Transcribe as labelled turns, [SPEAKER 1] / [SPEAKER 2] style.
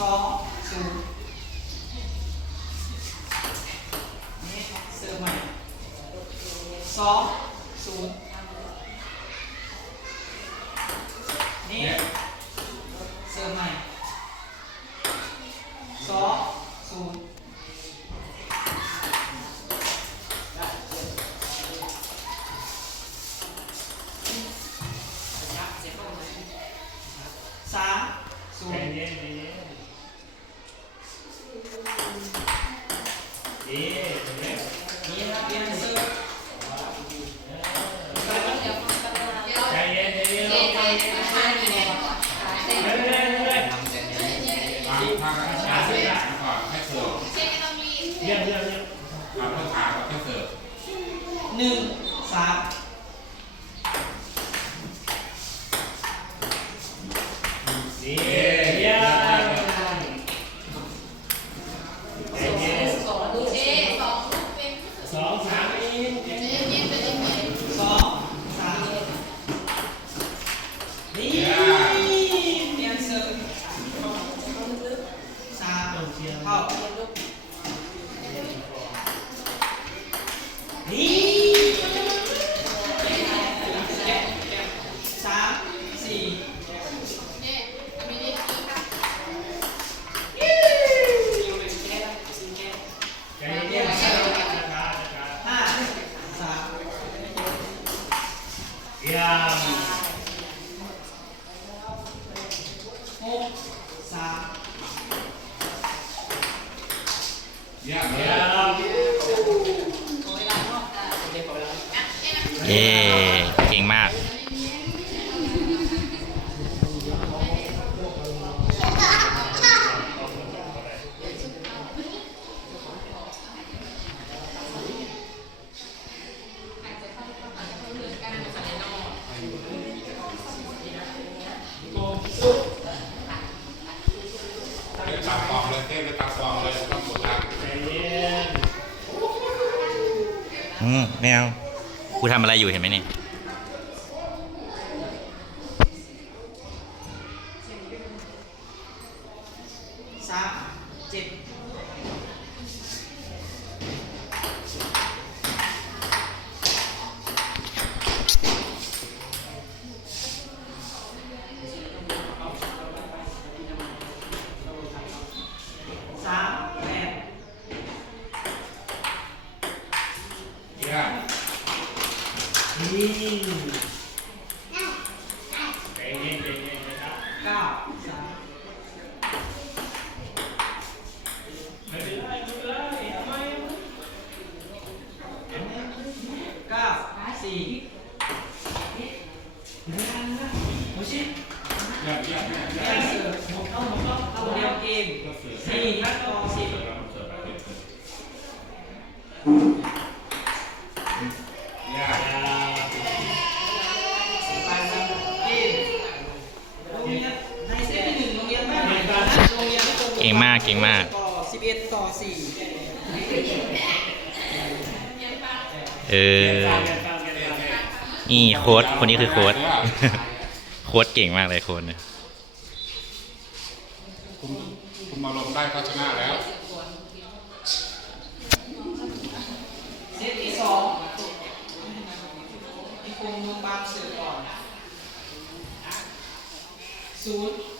[SPEAKER 1] สองศู
[SPEAKER 2] นย์นี่เสิร์ฟ
[SPEAKER 1] ใหม่สอ
[SPEAKER 3] งศูงนี่เสิร์ฟ
[SPEAKER 1] ใหม่
[SPEAKER 3] สองศูน ห
[SPEAKER 2] นึ่งสาม
[SPEAKER 1] ดีเยี่ยมใจเย็น สองสามอีก
[SPEAKER 2] สองสามนี่เรียนเซิร์ฟสามเข้านี่สามสี่
[SPEAKER 1] ใจเย็นช้าช้าช้า
[SPEAKER 2] ห้าสาม
[SPEAKER 1] เยี่ยม
[SPEAKER 2] หกสาม
[SPEAKER 3] เยี่ยมเล
[SPEAKER 1] เยี่
[SPEAKER 3] ย
[SPEAKER 1] ยม
[SPEAKER 4] เย้เก่งมาก
[SPEAKER 3] เล่นตามฟองเลยเล่นตามฟองเลยต้องกดดัน
[SPEAKER 1] ใจเย็น
[SPEAKER 4] อืมไม่เอาครูทำอะไรอยู่เห็นไหมเนี่ย
[SPEAKER 2] สามเจ็ดสามแปด
[SPEAKER 3] เยี่ยม
[SPEAKER 1] นี่ใจเย็นใจเย็นนะครับ
[SPEAKER 2] เก้าสาม
[SPEAKER 1] ไม่เป็นไรไม่เป็นไรเอาไหม
[SPEAKER 2] เก้าสี่โมชิ
[SPEAKER 3] เยี่ยมเยี่ยมเยี่ยมเยี่ย
[SPEAKER 2] แค่
[SPEAKER 3] ม
[SPEAKER 2] เสือผมเอามเอาเอาเดียวเกมสี่นัดต่อสิบ
[SPEAKER 3] เสิร์ฟเสิร์ฟเสิร์
[SPEAKER 4] ก่งมากเก่งมาก
[SPEAKER 2] ต่อสิบเอ็ดต่อสี่
[SPEAKER 4] เออ
[SPEAKER 1] เรียนฟังเรียนฟังเรียนฟัง
[SPEAKER 4] นี่โค้ดคนนี้คือโค้ด โค้ดเก่งมากเลยโค้ดเนี่ย
[SPEAKER 3] คุณคุณมาลงได้ก็ชนะแล้ว
[SPEAKER 2] เซตที่สองมีคงเมืองบางสื่อก่อนศูนย์ศูนย์